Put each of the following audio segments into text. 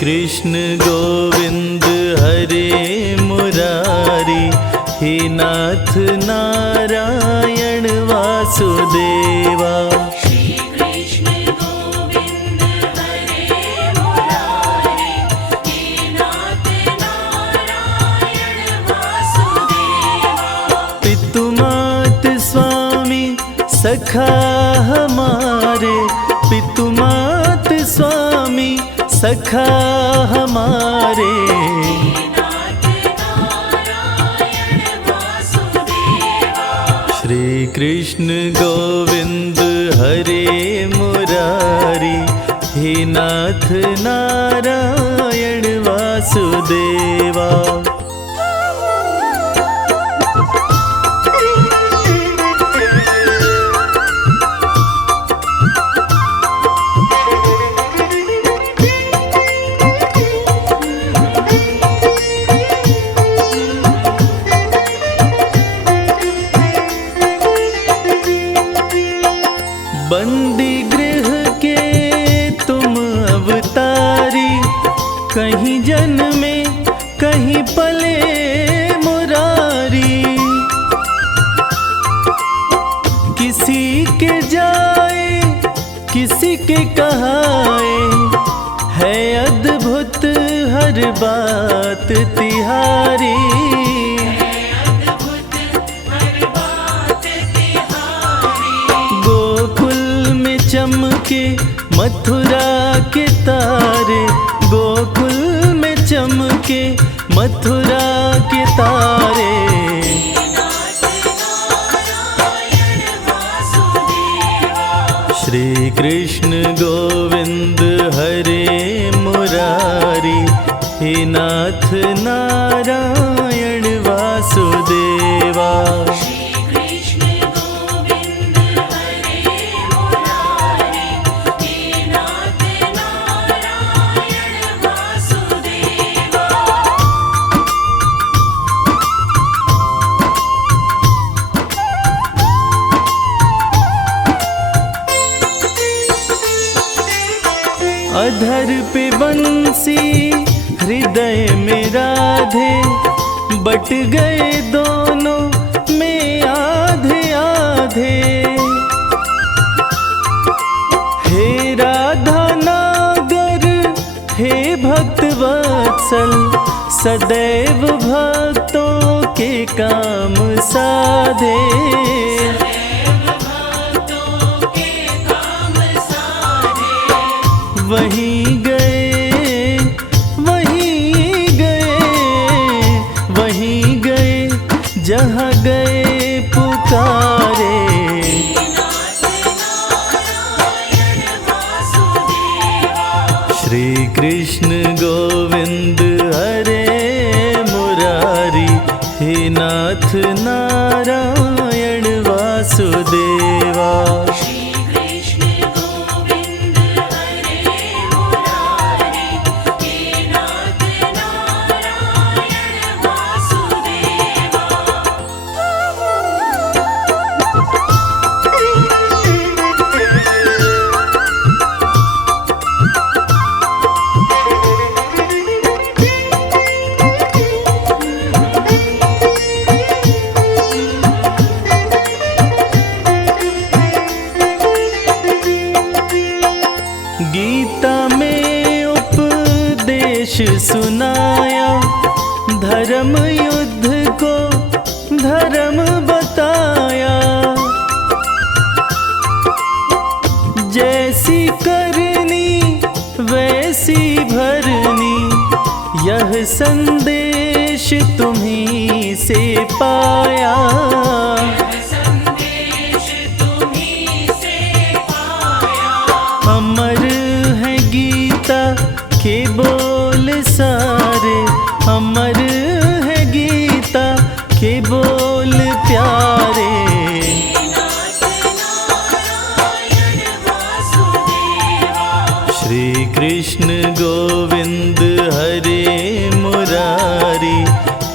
कृष्ण गोविंद हरे मुरारी, हे नाथ नारायण वासुदेवा। श्री कृष्ण गोविंद हरे मुरारी, हे नाथ नारायण वासुदेवा। पितु मात स्वामी सखा हमारे, पितु मात स्वामी सखा हमारे। श्री कृष्ण गोविंद हरे मुरारी, हे नाथ नारायण वासुदेवा। बंदी गृह के तुम अवतारी, कहीं जन्मे कहीं पले मुरारी। किसी के जाए किसी के कहाए, है अद्भुत हर बात तिहारी। चमके मथुरा के तारे, गोकुल में चमके मथुरा के तारे। श्री कृष्ण गोविंद हरे मुरारी, हे नाथ नारायण वासुदेवा। अधर पे बंसी हृदय में राधे, बट गए दोनों में आधे आधे। हे राधा नागर हे भक्त वत्सल, सदैव भक्तों के काम साधे। वहीं गए वहीं गए वहीं गए, जहाँ गए पुकारे। श्री कृष्ण गोविंद हरे मुरारी, हे नाथ नारायण वासुदेवा। गीता में उपदेश सुनाया, धर्म युद्ध को धर्म बताया। जैसी करनी वैसी भरनी, यह संदेश तुम्हीं से पाया। अमर है गीता के बोल सारे, अमर है गीता के बोल प्यारे। श्री कृष्ण गोविंद हरे मुरारी,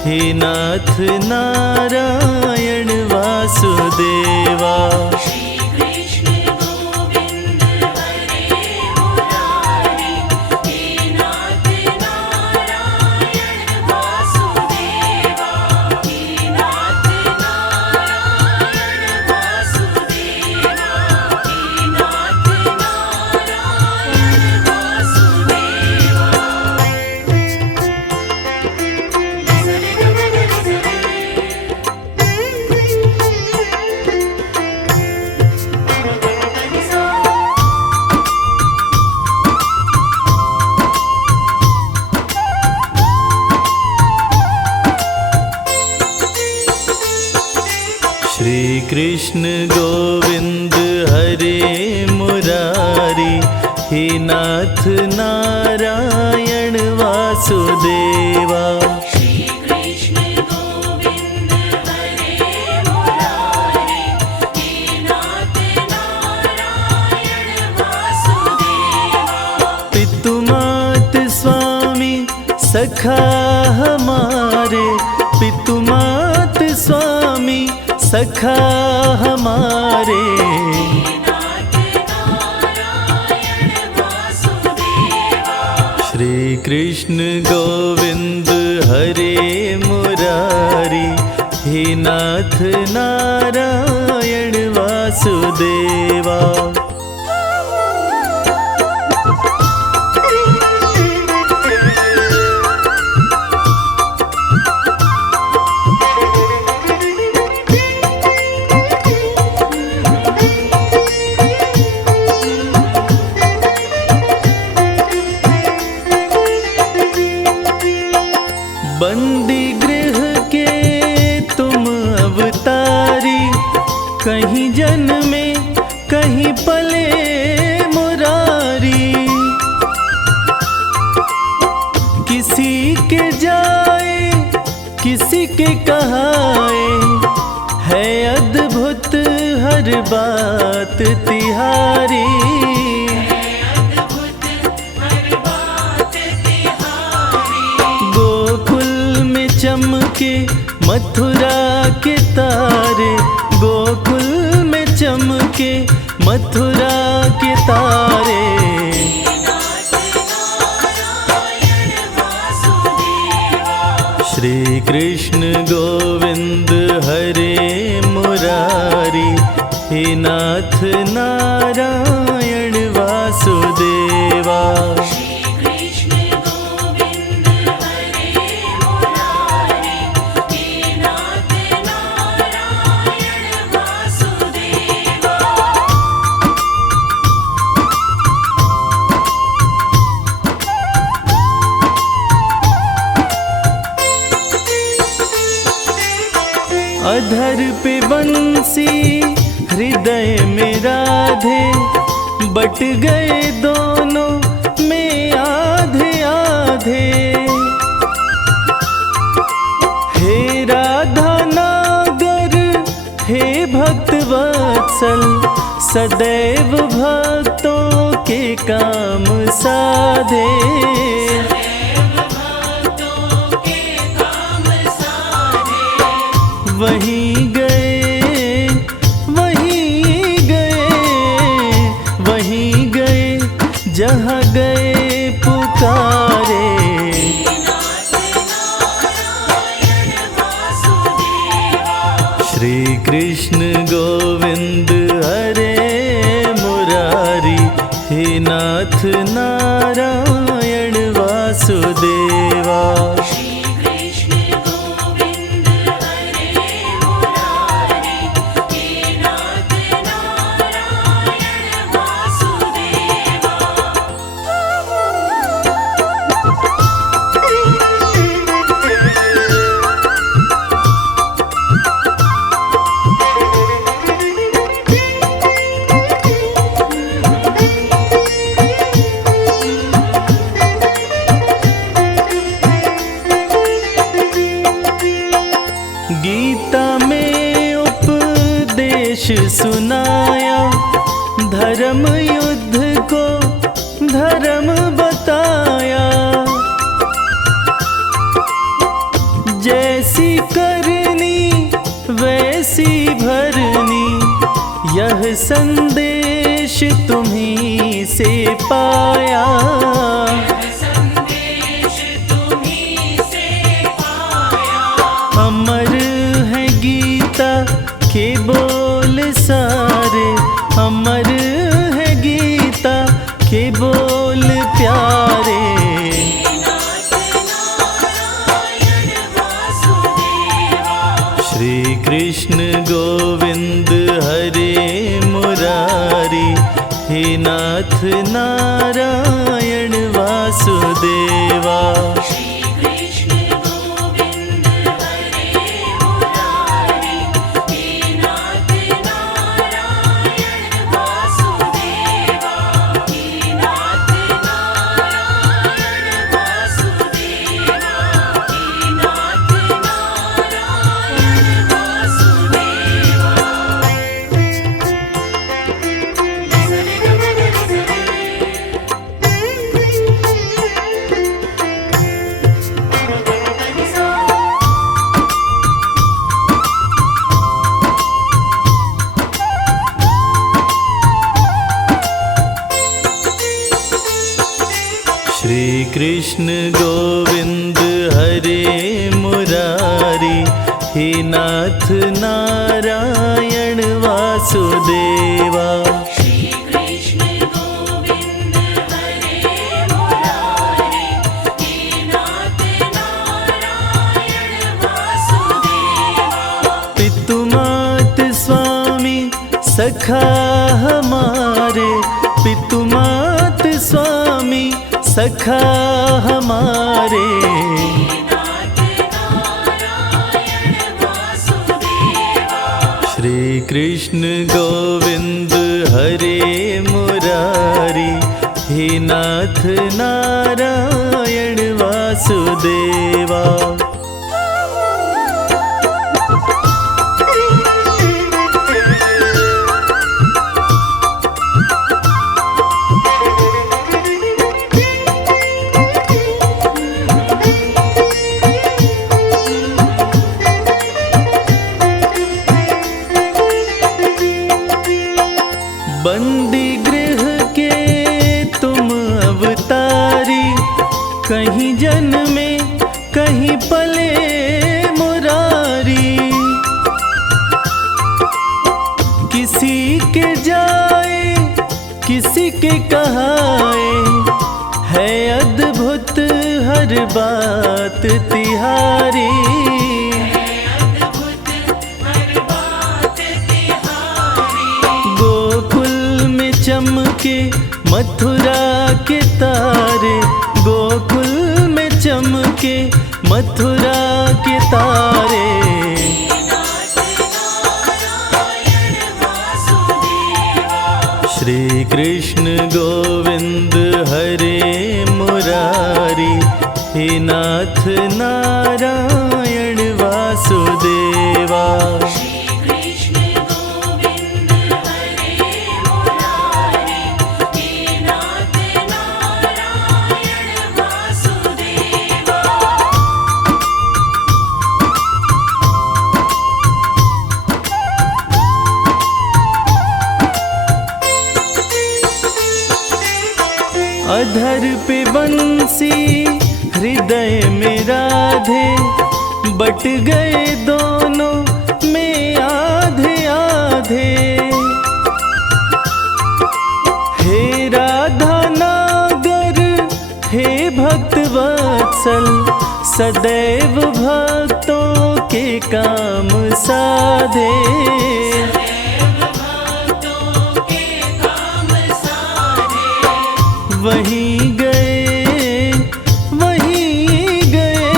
हे नाथ नारायण वासुदेवा। श्री कृष्ण गोविंद हरे मुरारी, हे नाथ कृष्ण गोविंद हरे मुरारी, हे नाथ नारायण वासुदेवा। श्री कृष्ण गोविंद हरे मुरारी, हे नाथ नारायण वासुदेवा। पितुमात स्वामी सखा हमारे, पितुमात स्वामी सखा हमारे। श्री कृष्ण गोविंद हरे मुरारी, हे नाथ नारायण वासुदेवा। बंदी गृह के तुम अवतारी, कहीं जन्मे कहीं पले मुरारी। किसी के जाए किसी के कहाए, है अद्भुत हर बात तिहारी। चमके मथुरा के तारे, गोकुल में चमके मथुरा के तारे। श्री कृष्ण गोविंद हरे मुरारी, हे नाथ नारायण वासुदेवा। अधर पे बंसी हृदय में राधे, बट गए दोनों में आधे आधे। हे राधा नागर हे भक्त वत्सल, सदैव भक्तों के काम साधे। वहीं गए वहीं गए वहीं गए, जहाँ गए पुकारे। श्री कृष्ण गोविंद हरे मुरारी, हे नाथ नारायण वासुदेवा। गीता में उपदेश सुनाया, धर्म युद्ध को धर्म बताया। जैसी करनी वैसी भरनी, यह संदेश तुम्हीं से पाया। अमर है गीता के बोल सारे, अमर है गीता के बोल प्यारे। श्री कृष्ण गोविंद हरे मुरारी, हे नाथ नारायण वासुदेवा। श्री कृष्ण गोविंद हरे मुरारी, हे नाथ नारायण कृष्ण गोविंद हरे मुरारी, हे नाथ नारायण वासुदेवा। श्री कृष्ण गोविंद हरे मुरारी, हे नाथ नारायण वासुदेवा। पितु मात स्वामी सखा हमारे, पितु मात स्वामी सखा हमारे। नाथ नारायण वासुदेवा। श्री कृष्ण गोविंद हरे मुरारी, हे नाथ नारायण वासुदेवा। बंदी गृह के तुम अवतारी, कहीं जन्मे कहीं पले मुरारी। किसी के जाए किसी के कहाए, है अद्भुत हर बात तिहारी। अद्भुत हर बात तिहारी। गोकुल में चमके मथुरा के तारे, गोकुल में चमके मथुरा के तारे। नाथ नारायण वासुदेवा। श्री कृष्ण गोविंद हरे मुरारी, हे नाथ नारायण वासुदेवा। श्री कृष्ण गोविंद हरे मुरारी, हे नाथ नारायण वासुदेवा। अधर पे बंसी हृदय में राधे, बट गए दोनों में आधे आधे। हे राधा नागर हे भक्त वत्सल, सदैव भक्तों के काम साधे। भक्तों के काम साधे। वहीं गए वहीं गए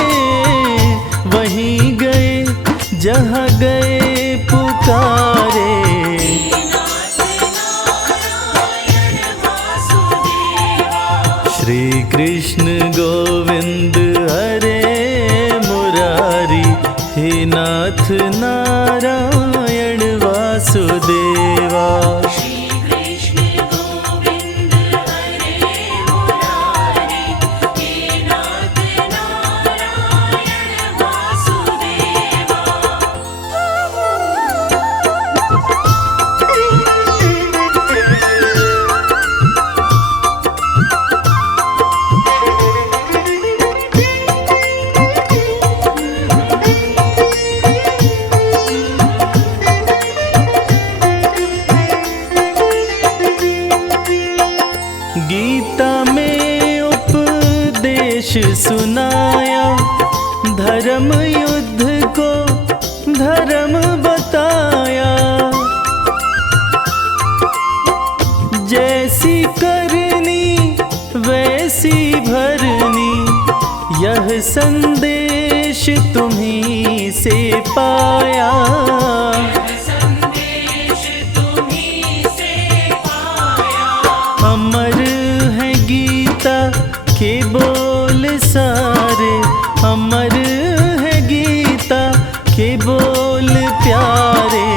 वहीं गए, जहाँ गए पुकारे। नाथ नारायण वासुदेवा। श्री कृष्ण गोविंद हरे मुरारी, हे नाथ नारायण वासुदेवा। श्री कृष्ण गोविंद हरे मुरारी, हे नाथ नारायण वासुदेवा। गीता में उपदेश सुनाया, धर्म युद्ध को धर्म बताया। जैसी करनी वैसी भरनी, यह संदेश तुम्हीं से पाया। संदेश तुम्हीं से पाया। अमर है गीता के बोल सारे, अमर है गीता के बोल प्यारे।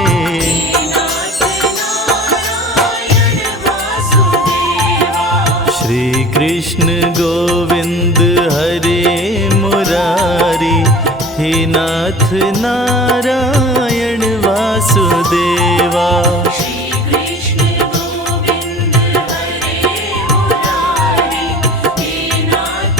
नाथ नारायण वासुदेवा। श्री कृष्ण गोविंद हरे मुरारी, हे नाथ नारायण वासुदेवा। श्री कृष्ण गोविंद हरे मुरारी, हे नाथ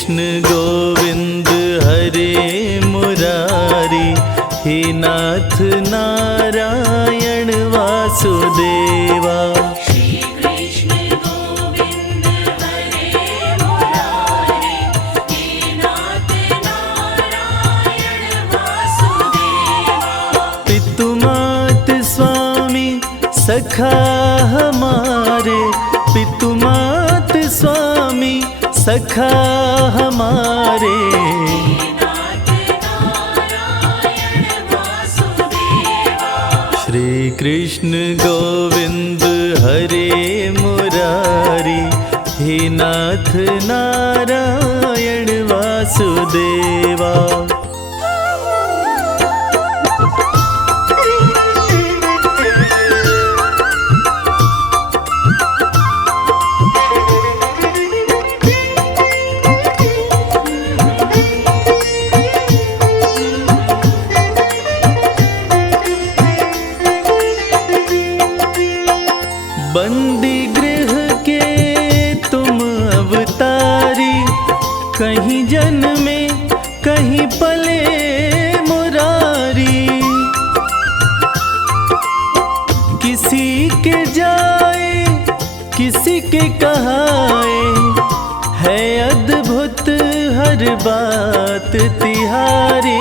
कृष्ण गोविंद हरे मुरारी, हे नाथ नारायण वासुदेवा। श्री कृष्ण गोविंद हरे मुरारी, हे नाथ नारायण वासुदेवा। पितु मात स्वामी सखा हमारे, पितु मात स्वामी सखा हमारे। श्री कृष्ण गोविंद हरे मुरारी, हे नाथ नारायण वासुदेवा। बंदी गृह के तुम अवतारी, कहीं जन्मे कहीं पले मुरारी। किसी के जाए किसी के कहाए, है अद्भुत हर बात तिहारी।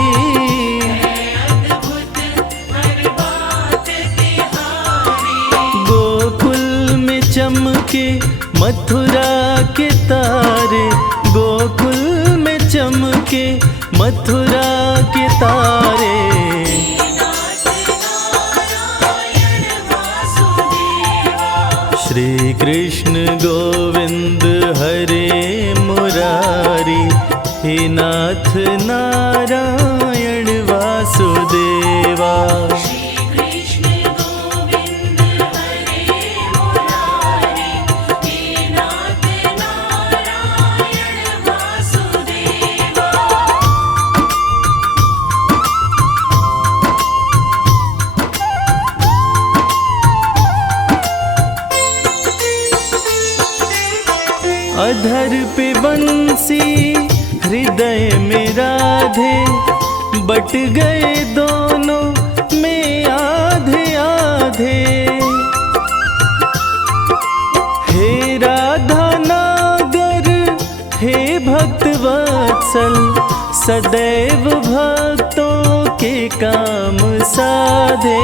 चमके मथुरा के तारे, गोकुल में चमके मथुरा के तारे। श्री कृष्ण गोविंद हरे मुरारी, हे नाथ नारायण वासुदेवा। अधर पे बंसी हृदय में राधे, बट गए दोनों में आधे आधे। हे राधा नागर हे भक्त वत्सल, सदैव भक्तों के काम साधे।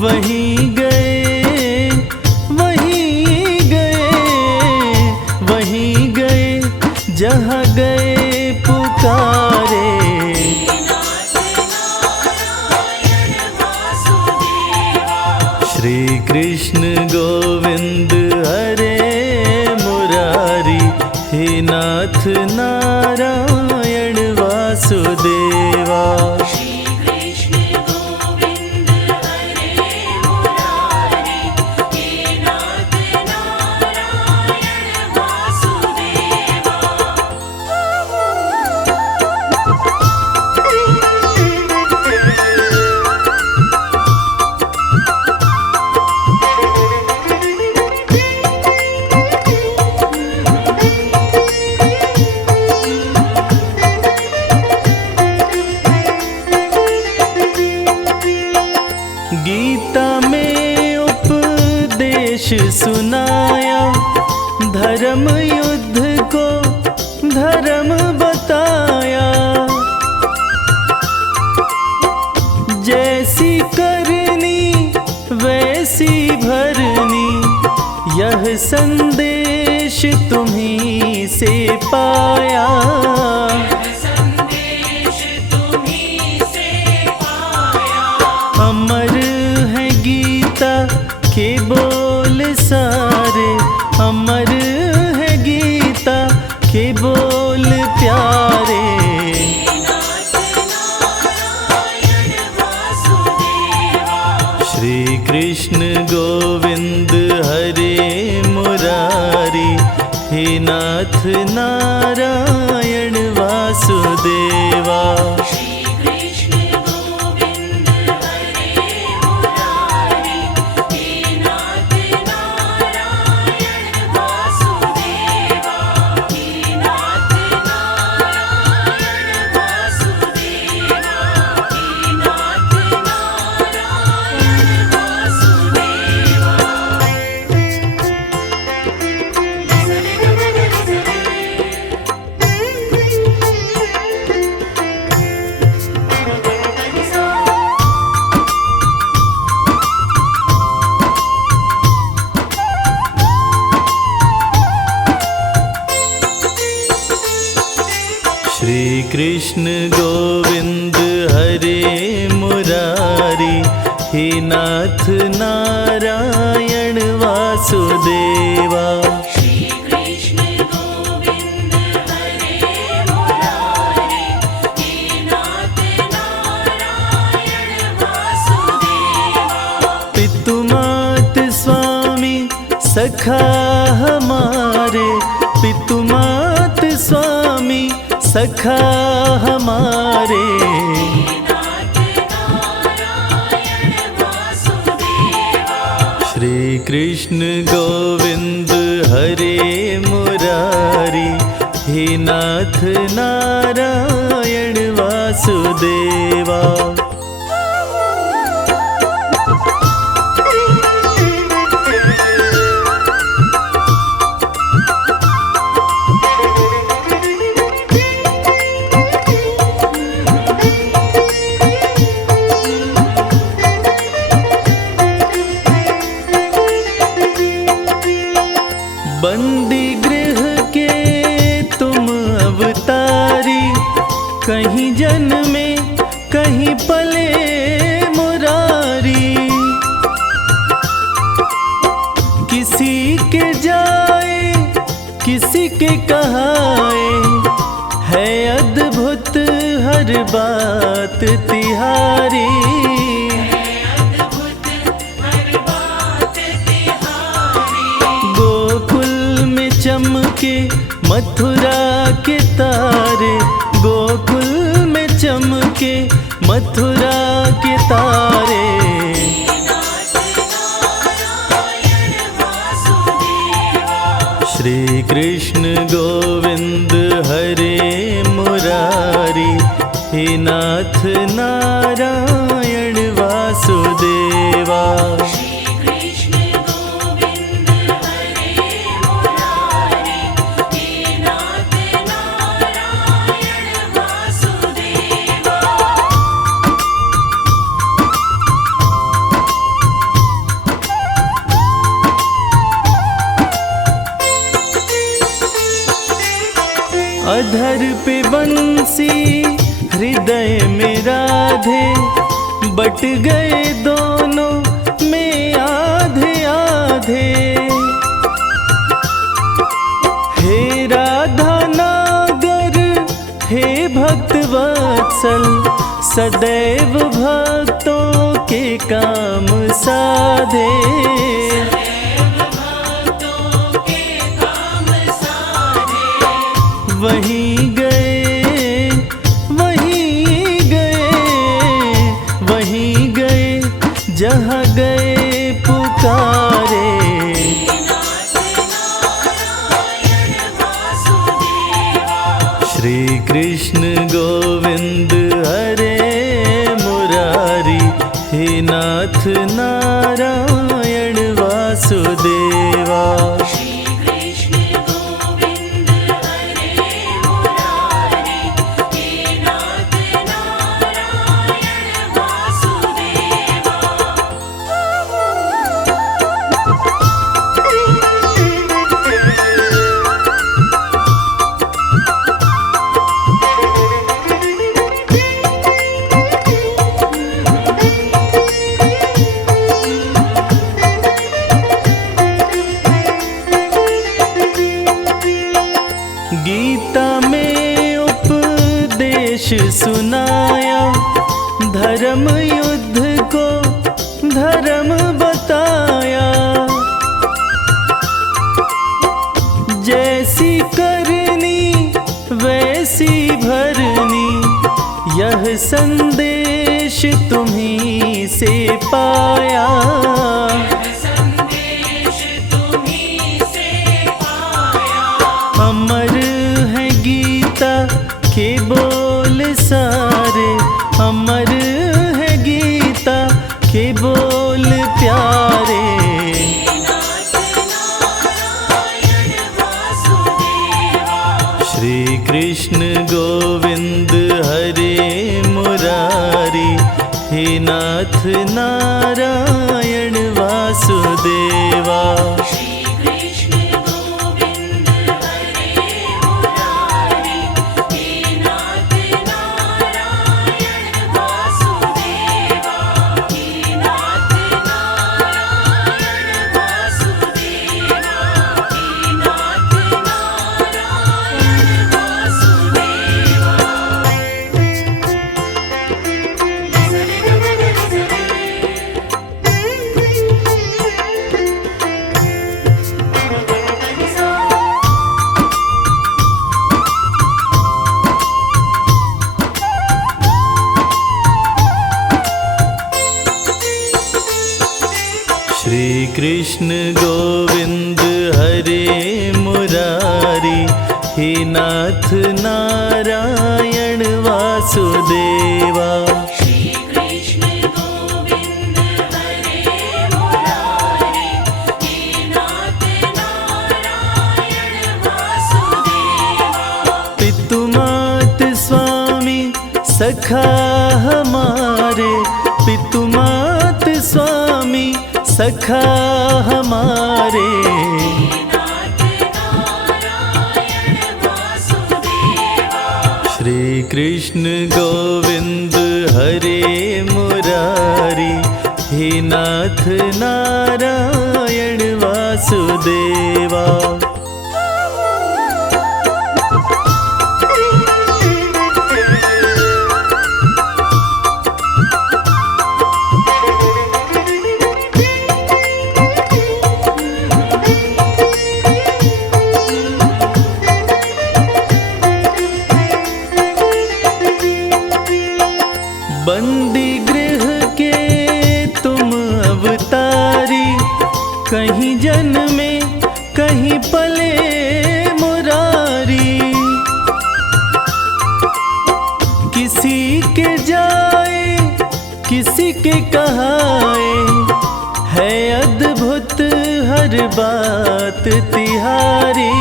वहीं गए वहीं गए वहीं गए, जहाँ गए पुकारे। श्री कृष्ण गोविंद हरे मुरारी, हे नाथ नारायण वासुदेवा। गीता में उपदेश सुनाया, धर्म युद्ध को धर्म बताया। जैसी करनी वैसी भरनी, यह संदेश तुम्हीं से पाया। अमर है गीता के बोल सारे, अमर है गीता के बोल प्यारे। श्री कृष्ण गोविंद हरे मुरारी, हे नाथ नारायण वासुदेवा। श्री कृष्ण गोविंद हरे मुरारी, हे नाथ नारायण कृष्ण गोविंद हरे मुरारी, हे नाथ नारायण वासुदेवा। श्री कृष्ण गोविंद हरे मुरारी, हे नाथ नारायण वासुदेवा। पितु मात स्वामी सखा हमारे, पितु मात स्वामी सखा हमारे। श्री कृष्ण गोविंद हरे मुरारी, हे नाथ नारायण वासुदेवा। बंदी गृह के तुम अवतारी, कहीं जन्मे कहीं पले मुरारी। किसी के जाए किसी के कहाए, है अद्भुत हर बात तिहारी। चमके मथुरा के तारे, गोकुल में चमके मथुरा के तारे। श्री कृष्ण गोविंद हरे मुरारी, हे नाथ नारायण वासुदेवा। अधर पे बंसी हृदय में राधे, बट गए दोनों में आधे आधे। हे राधा नागर हे भक्त वत्सल, सदैव भक्तों के काम साधे। वहीं गए वहीं गए वहीं गए, जहाँ गए पुकारे। श्री कृष्ण गोविंद हरे मुरारी, हे नाथ नारायण वासुदेवा। गीता में उपदेश सुनाया, धर्म युद्ध को धर्म बताया। जैसी करनी वैसी भरनी, यह संदेश तुम्हीं से पाया। अमर है गीता के बोल सारे, अमर है गीता के बोल प्यारे। श्री कृष्ण गोविंद हरे मुरारी, हे नाथ नारायण वासुदेवा। श्री कृष्ण गोविंद हरे मुरारी, हे नाथ कृष्ण गोविंद हरे मुरारी, हे नाथ नारायण वासुदेवा। श्री कृष्ण गोविंद हरे मुरारी, हे नाथ नारायण वासुदेवा। पितु मात स्वामी सखा हमारे, पितु मात स्वामी सखा हमारे। नाथ नारायण वासुदेवा। श्री कृष्ण गोविंद हरे मुरारी, हे नाथ नारायण वासुदेवा। बंदी गृह के तुम अवतारी, कहीं जन्मे कहीं पले मुरारी। किसी के जाए किसी के कहाए, है अद्भुत हर बात तिहारी।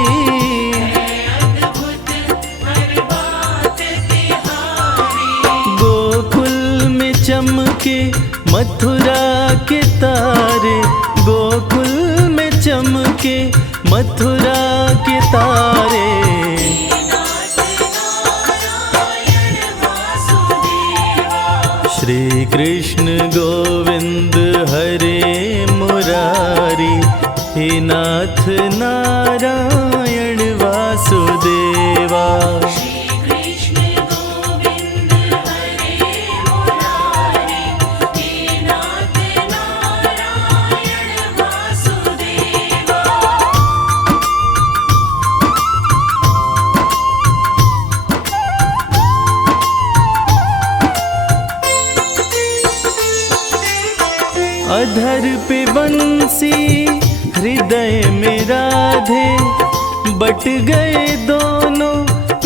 अद्भुत हर बात तिहारी। गोकुल में चमके मथुरा के तारे, गोकुल में चमके मथुरा के तारे। नाथ नारायण वासुदेवा। श्री कृष्ण गोविंद हरे मुरारी, हे नाथ नारायण वासुदेवा। श्री कृष्ण गोविंद हरे मुरारी, हे नाथ नारायण वासुदेवा। अधर पे बंसी हृदय में राधे, बट गए दोनों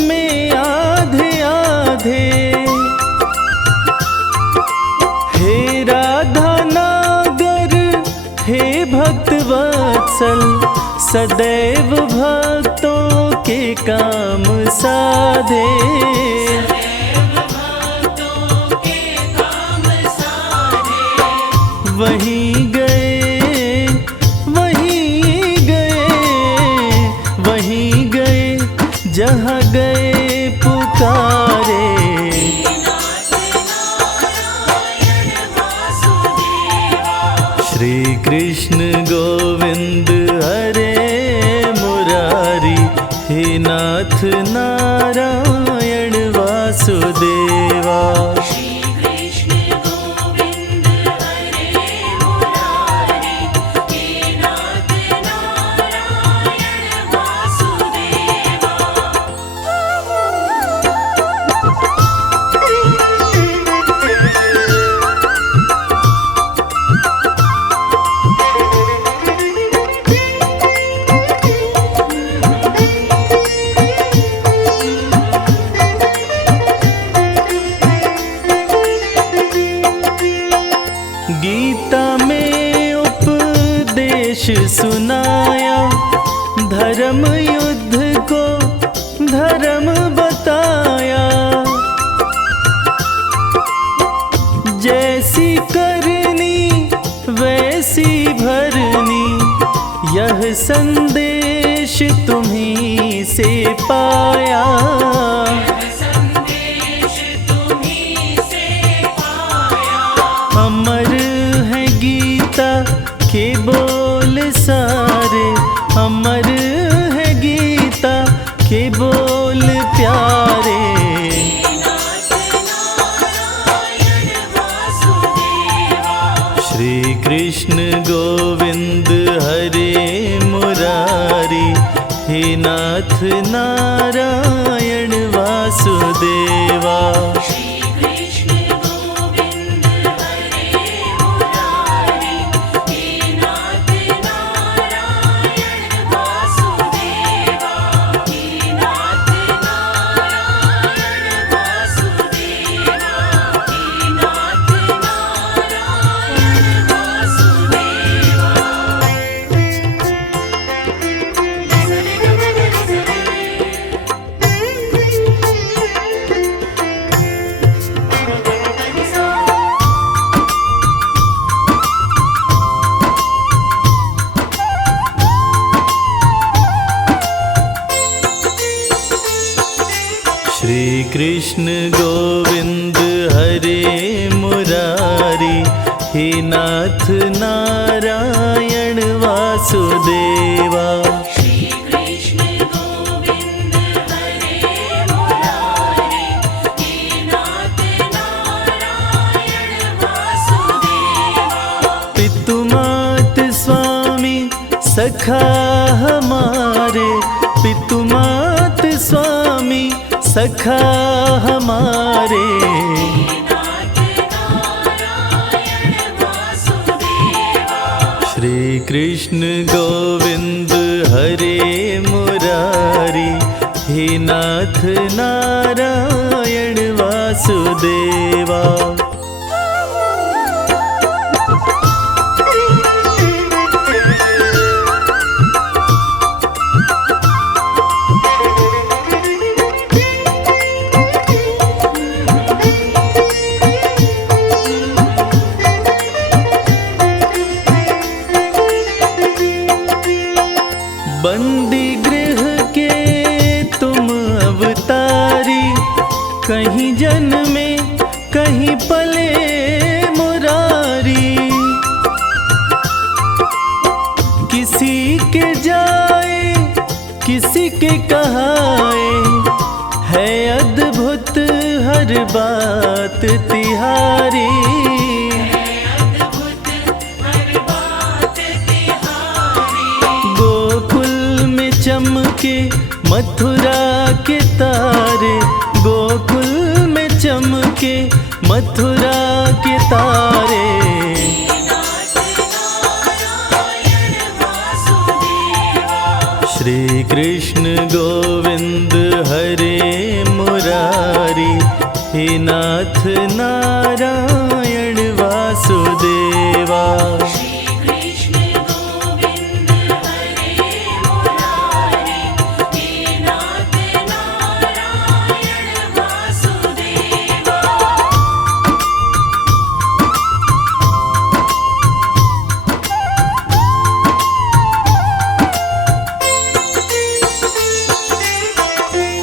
में आधे आधे। हे राधा नागर हे भक्त वत्सल, सदैव भक्तों के काम साधे। भक्तों के काम साधे। वहीं गए वहीं गए वहीं गए, जहाँ गए पुकारे। नाथ नारायण वासुदेवा। श्री कृष्ण गोविंद हरे मुरारी, हे नाथ नारायण वासुदेवा। श्री कृष्ण गोविंद हरे मुरारी, हे नाथ नारायण वासुदेवा। गीता में उपदेश सुनाया, धर्म युद्ध को धर्म बताया। जैसी करनी वैसी भरनी, यह संदेश तुम्हीं से पाया। संदेश तुम्हीं से पाया। अमर है गीता के बोल सारे, अमर है गीता के बोल प्यारे। नाथ नारायण वासुदेवा। श्री कृष्ण गोविंद हरे मुरारी, हे नाथ नारायण वासुदेवा। श्री कृष्ण गोविंद हरे मुरारी, हे नाथ नारायण कृष्ण गोविंद हरे मुरारी, हे नाथ नारायण वासुदेवा। श्री कृष्ण गोविंद हरे मुरारी, हे नाथ नारायण वासुदेवा। पितु मात स्वामी सखा हमारे, पितु मात स्वामी सखा हमारे। श्री कृष्ण गोविंद हरे मुरारी, हे नाथ नारायण वासुदेवा। बंदी गृह के तुम अवतारी, कहीं जन्मे कहीं पले मुरारी। किसी के जाए किसी के कहाए, है अद्भुत हर बात तिहारी। चमके मथुरा के तारे, गोकुल में चमके मथुरा के तारे। श्री कृष्ण गोविंद हरे मुरारी, हे नाथ नारायण वासुदेवा।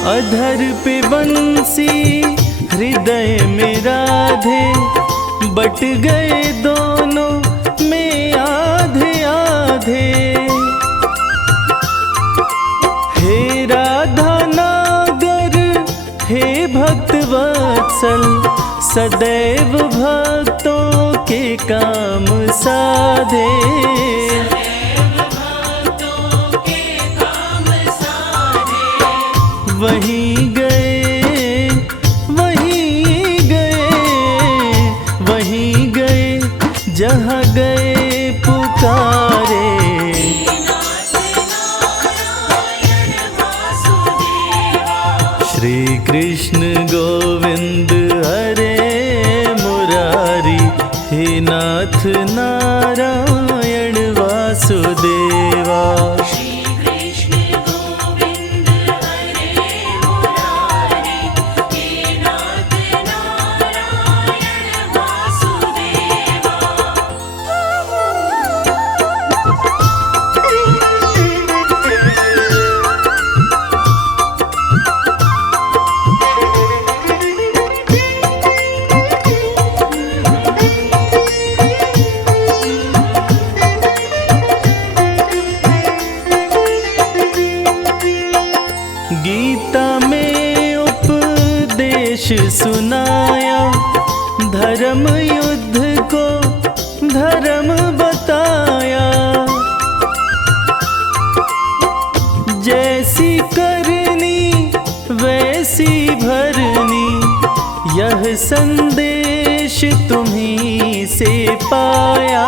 अधर पे बंसी हृदय में राधे, बट गए दोनों में आधे आधे। हे राधा नागर हे भक्त वत्सल, सदैव भक्तों के काम साधे। वहीं गए वहीं गए वहीं गए, जहाँ गए पुकारे। श्री कृष्ण गोविंद हरे मुरारी, हे नाथ नारायण वासुदेवा। गीता में उपदेश सुनाया, धर्म युद्ध को धर्म बताया। जैसी करनी वैसी भरनी, यह संदेश तुम्हीं से पाया।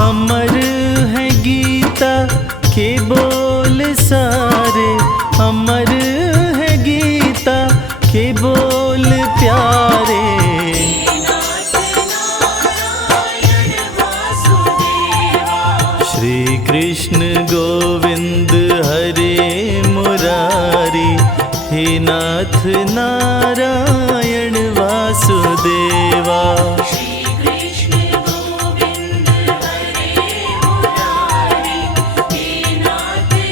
अमर है गीता के बोल सारे, अमर है गीता के बोल प्यारे। श्री कृष्ण गोविंद हरे मुरारी, हे नाथ नारायण वासुदेवा। श्री कृष्ण गोविंद हरे मुरारी, हे नाथ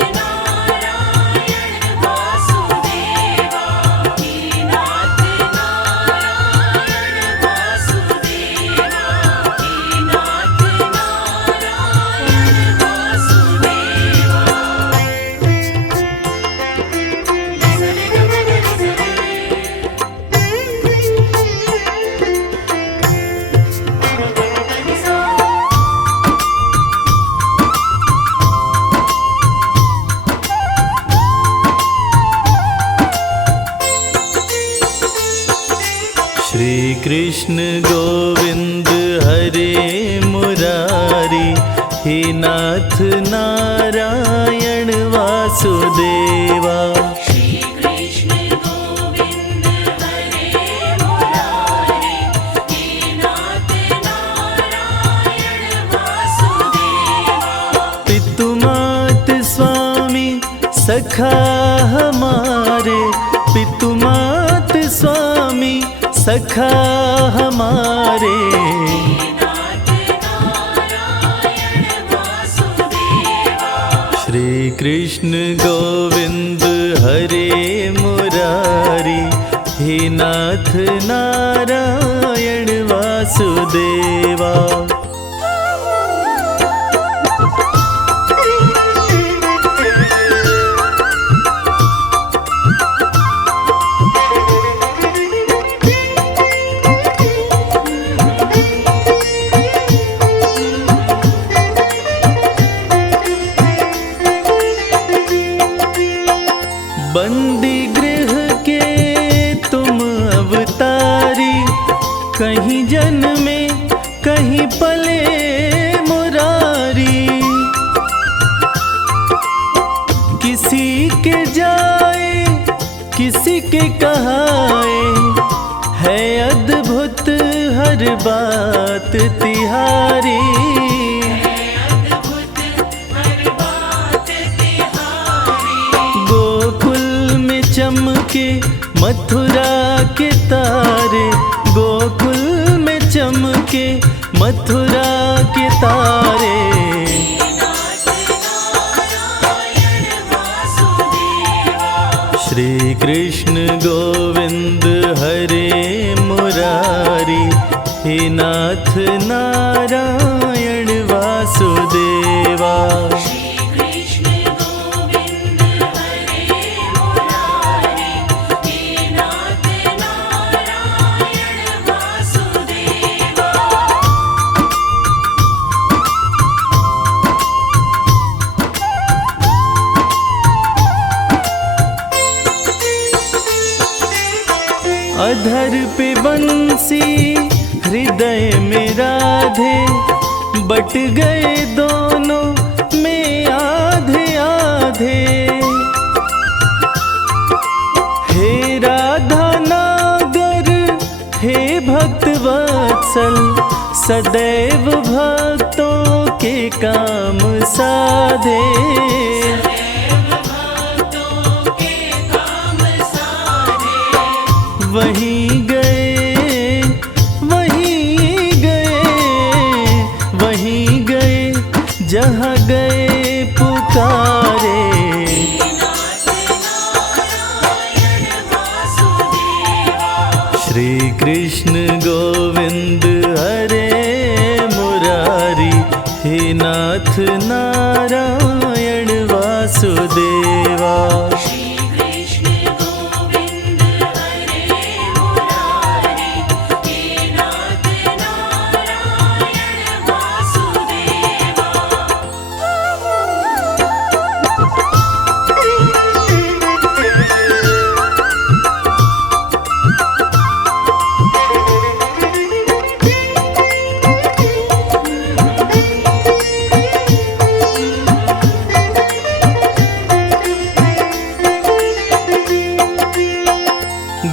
कृष्ण गोविंद हरे मुरारी, हे नाथ नारायण वासुदेवा। श्री कृष्ण गोविंद हरे मुरारी, हे नाथ नारायण वासुदेवा। पितु मात स्वामी सखा हमारे, पितु मात स्वामी सखा हमारे। श्री कृष्ण गोविंद हरे मुरारी, हे नाथ नारायण वासुदेवा। बंदी गृह के तुम अवतारी, कहीं जन्मे कहीं पले मुरारी। किसी के जाए किसी के कहाए, है अद्भुत हर बात तिहारी। चमके मथुरा के तारे, गोकुल में चमके मथुरा के तारे। श्री कृष्ण गोविंद हरे मुरारी, हे नाथ नारायण वासुदेवा। अधर पे बंसी हृदय में राधे, बट गए दोनों में आधे आधे। हे राधा नागर हे भक्त वत्सल, सदैव भक्तों के काम साधे। वहीं गए वहीं गए वहीं गए, जहाँ गए पुकारे। श्री कृष्ण गोविंद हरे मुरारी, हे नाथ नारायण वासुदेवा।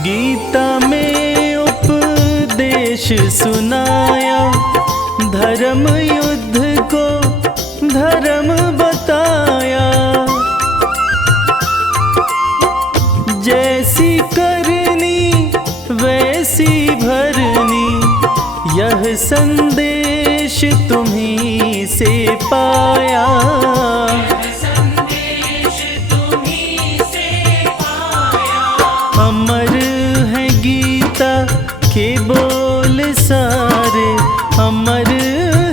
गीता में उपदेश सुनाया, धर्म युद्ध को धर्म बताया। जैसी करनी वैसी भरनी, यह संदेश तुम्हीं से पाया। अमर है गीता के बोल सारे, अमर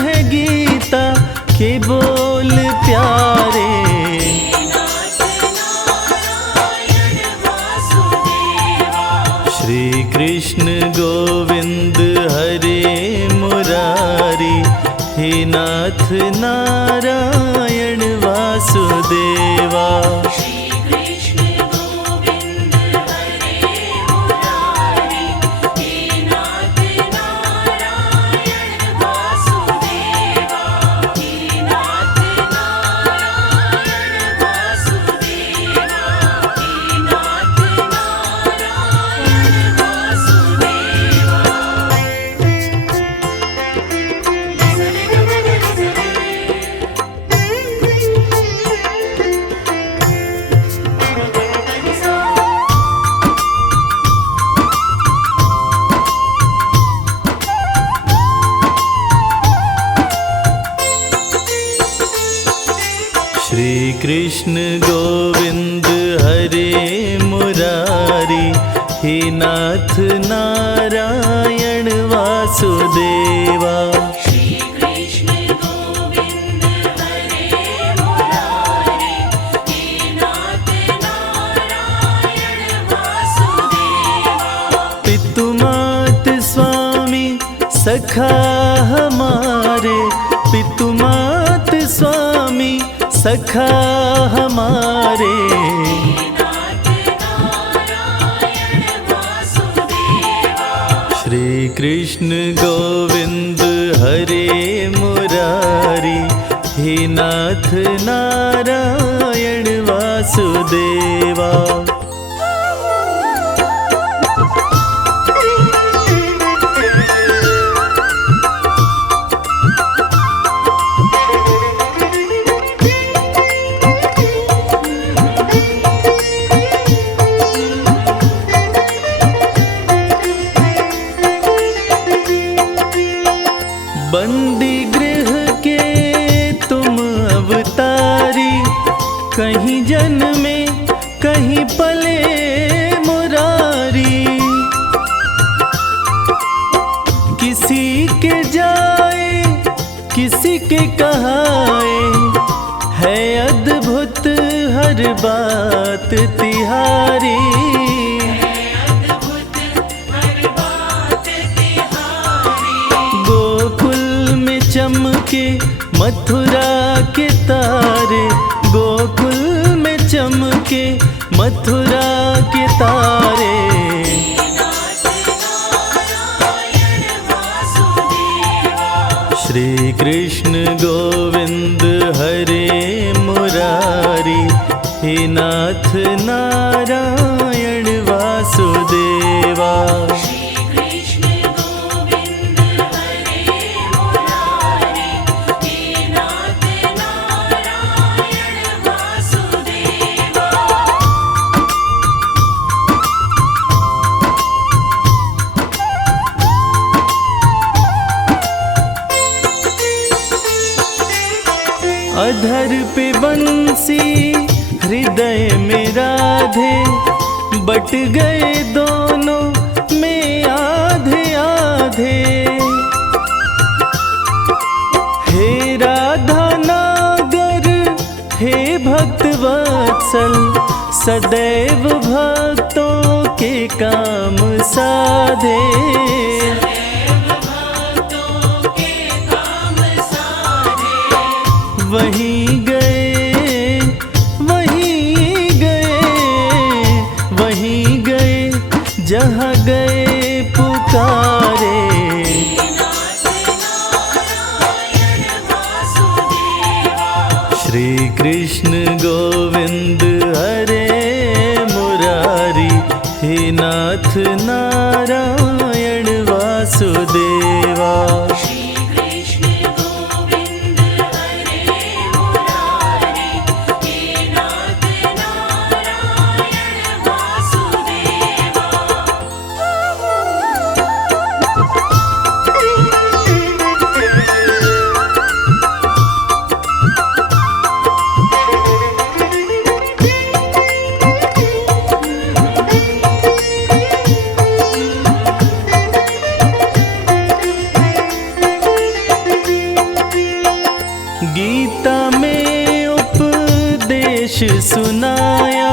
है गीता के बोल प्यारे। श्री कृष्ण गोविंद हरे मुरारी, हे नाथ नारायण वासुदेवा। कृष्ण गोविंद हरे मुरारी, हे नाथ नारायण कृष्ण गोविंद हरे मुरारी, हे नाथ नारायण वासुदेवा। श्री कृष्ण गोविंद हरे मुरारी, हे नाथ नारायण वासुदेवा। पितु मात स्वामी सखा हमारे, पितु मात स्वामी सखा हमारे। नाथ नारायण वासुदेवा। श्री कृष्ण गोविंद हरे मुरारी, हे नाथ नारायण वासुदेवा। बंदी गृह के तुम अवतारी, कहीं जन्मे कहीं पले मुरारी। किसी के जाए किसी के कहाए, है अद्भुत हर बात तिहारी। अद्भुत हर बात तिहारी। गोकुल में चमके मथुरा के तारे, गोकुल में चमके मथुरा के तारे। नाथ नारायण वासुदेवा। श्री कृष्ण गोविंद हरे मुरारी, हे नाथ नारायण वासुदेवा। श्री कृष्ण गोविंद हरे मुरारी, हे नाथ नारायण वासुदेवा। अधर पे बंसी हृदय में राधे, बट गए दोनों में आधे आधे। हे राधा नागर हे भक्त वत्सल, सदैव भक्तों के काम साधे। भक्तों के काम साधे। वहीं गए वहीं गए वहीं गए, जहाँ गए पुकारे। नाथ नारायण वासुदेवा। श्री कृष्ण गोविंद हरे मुरारी, हे नाथ नारायण वासुदेवा। श्री कृष्ण गोविंद हरे मुरारी, हे नाथ नारायण वासुदेवा। गीता में उपदेश सुनाया,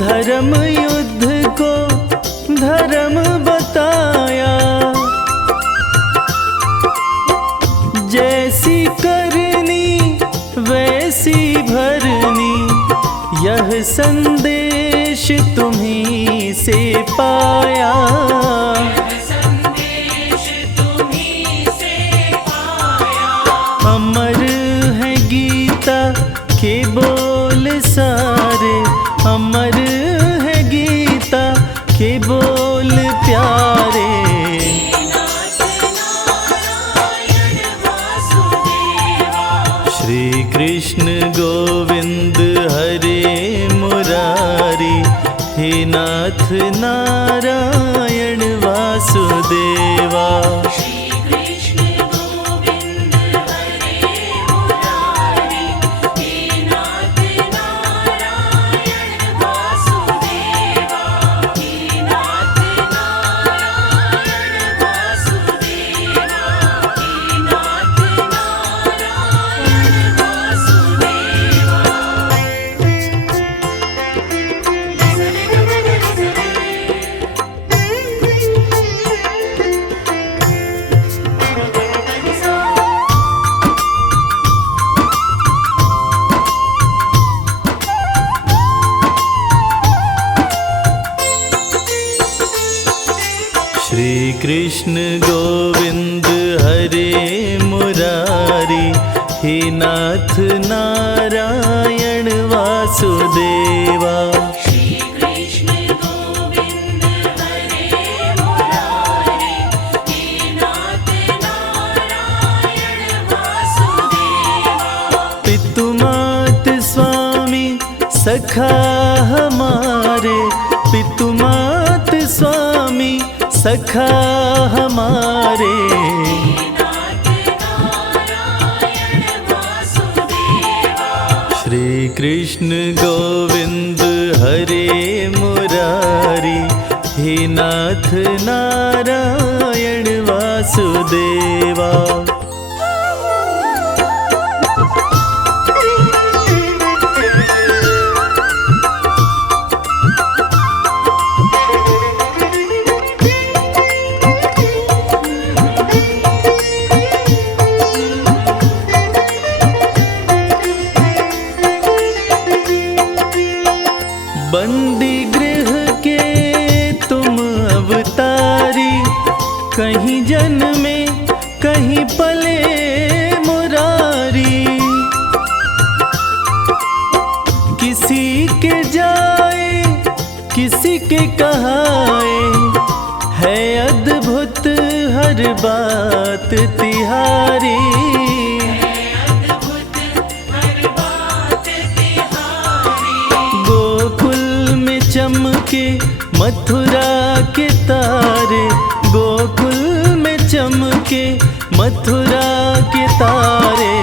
धर्म युद्ध को धर्म बताया। जैसी करनी वैसी भरनी, यह संदेश तुम्हीं से पाया। संदेश तुम्हीं से पाया। अमर है गीता के बोल सारे, अमर है गीता के बोल प्यारे। नाथ नारायण वासुदेवा। श्री कृष्ण गोविंद हरे मुरारी, हे नाथ नारायण वासुदेवा। श्री कृष्ण गोविंद हरे मुरारी, हे नाथ कृष्ण गोविंद हरे मुरारी, हे नाथ नारायण वासुदेवा। श्री कृष्ण गोविंद हरे मुरारी, हे नाथ नारायण वासुदेवा। पितु मात स्वामी सखा हमारे, पितु मात स्वामी सखा हमारे। श्री कृष्ण गोविंद हरे मुरारी, हे नाथ नारायण वासुदेवा। बंदी गृह के तुम अवतारी, कहीं जन्मे कहीं पले मुरारी। किसी के जाए किसी के कहाए, है अद्भुत हर बात तिहारी। चमके मथुरा के तारे, गोकुल में चमके मथुरा के तारे।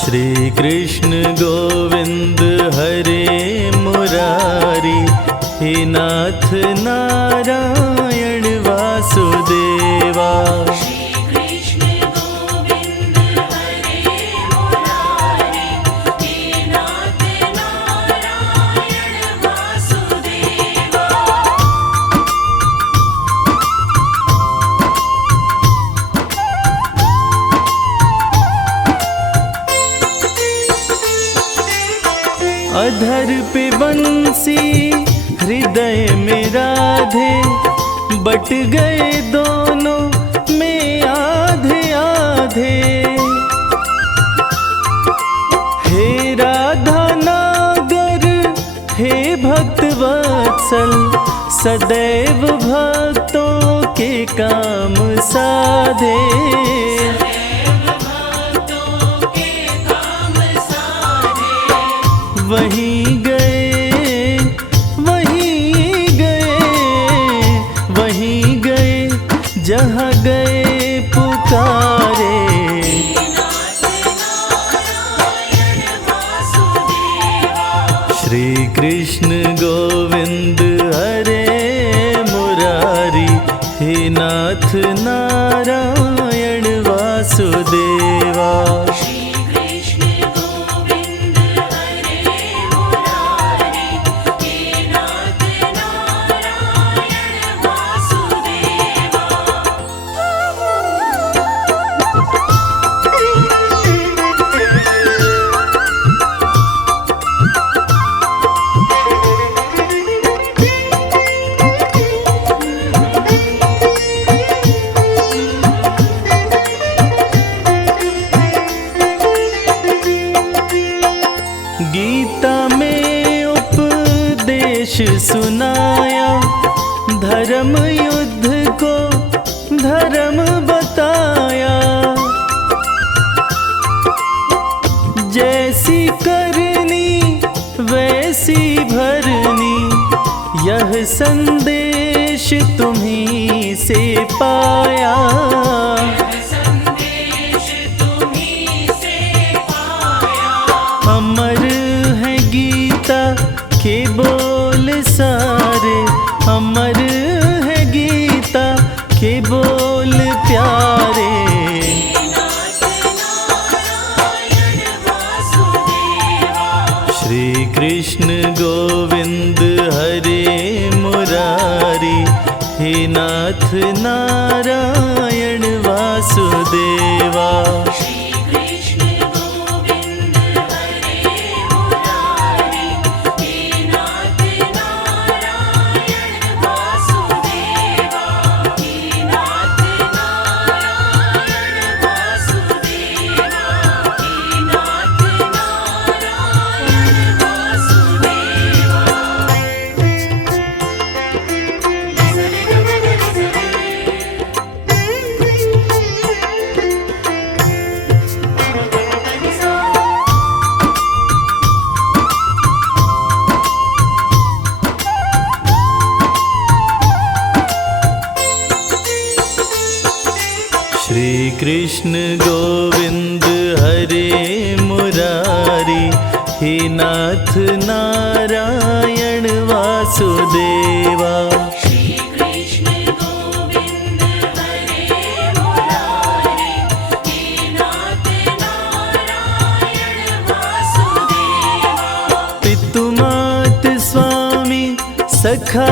श्री कृष्ण गोविंद हरे मुरारी, हे नाथ नारायण वासुदेवा। अधर पे बंसी हृदय में राधे, बट गए दोनों में आधे आधे। हे राधा नागर हे भक्त वत्सल, सदैव भक्तों के काम साधे। वहीं गए वहीं गए वहीं गए, जहाँ गए पुकारे। श्री कृष्ण गोविंद हरे मुरारी, हे नाथ नारायण वासुदेवा। गीता में उपदेश सुनाया, धर्म युद्ध को धर्म बताया। जैसी करनी वैसी भरनी, यह संदेश तुम्हीं से पाया। अमर है गीता के बोल सारे, अमर है गीता के बोल प्यारे। श्री कृष्ण गोविंद हरे मुरारी, हे नाथ नारायण वासुदेवा। श्री कृष्ण गोविंद हरे मुरारी, हे नाथ नारायण श्री कृष्ण गोविंद हरे मुरारी, हे नाथ नारायण वासुदेवा। श्री कृष्ण गोविंद हरे मुरारी, हे नाथ नारायण वासुदेवा। पितु मात स्वामी सखा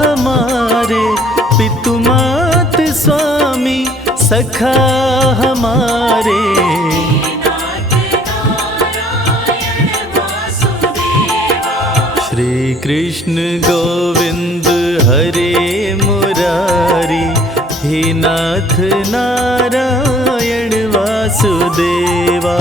हमारे, पितु मात स्वामी सखा हमारे। श्री कृष्ण गोविंद हरे मुरारी, हे नाथ नारायण वासुदेवा।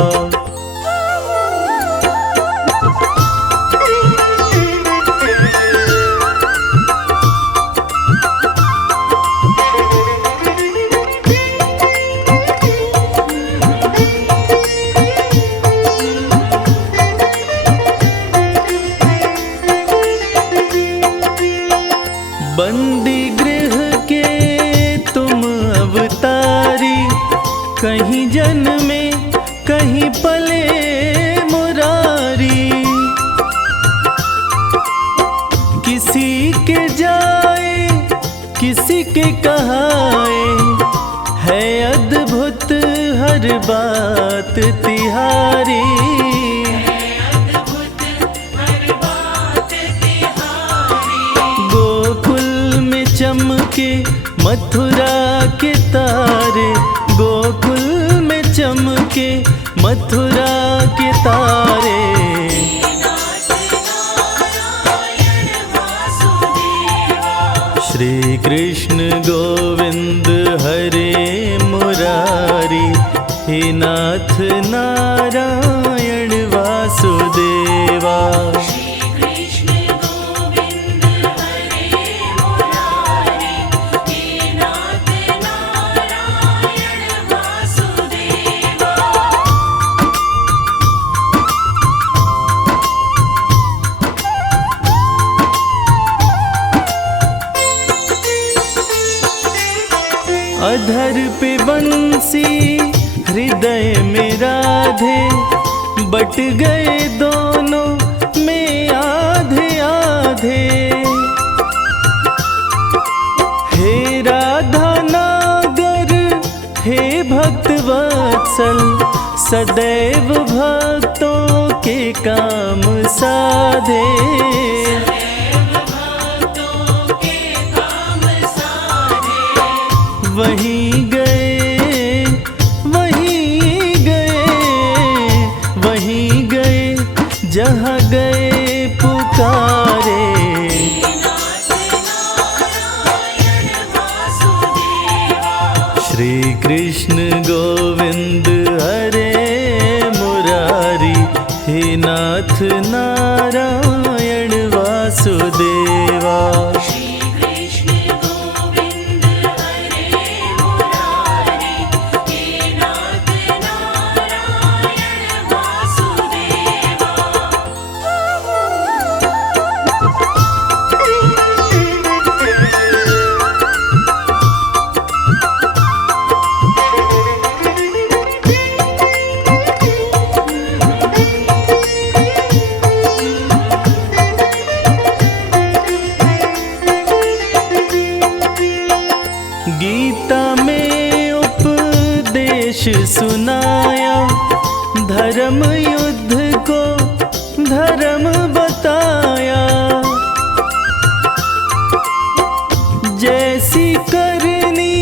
बंदी गृह के तुम अवतारी, कहीं जन्मे कहीं पले मुरारी। किसी के जाए किसी के कहाए, है अद्भुत हर बात तिहारी। चमके मथुरा के तारे, गोकुल में चमके मथुरा के तारे। श्री कृष्ण गोविंद हरे मुरारी, हे नाथ नारायण वासुदेवा। अधर पे बंसी हृदय में राधे, बट गए दोनों में आधे आधे। हे राधा नागर हे भक्त वत्सल, सदैव भक्तों के काम साधे। वहीं गए वहीं गए वहीं गए, जहाँ गए पुकारे। श्री कृष्ण गोविंद हरे मुरारी, हे नाथ नारायण वासुदेवा। गीता में उपदेश सुनाया, धर्म युद्ध को धर्म बताया। जैसी करनी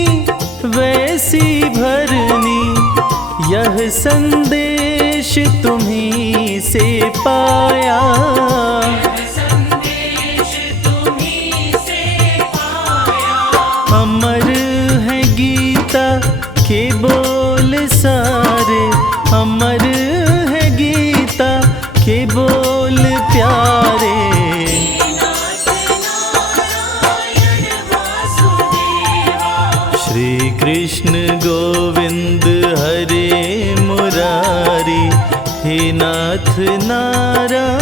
वैसी भरनी, यह संदेश तुम्हीं से पाया। अमर है गीता के बोल सारे, अमर है गीता के बोल प्यारे। श्री कृष्ण गोविंद हरे मुरारी, हे नाथ नारायण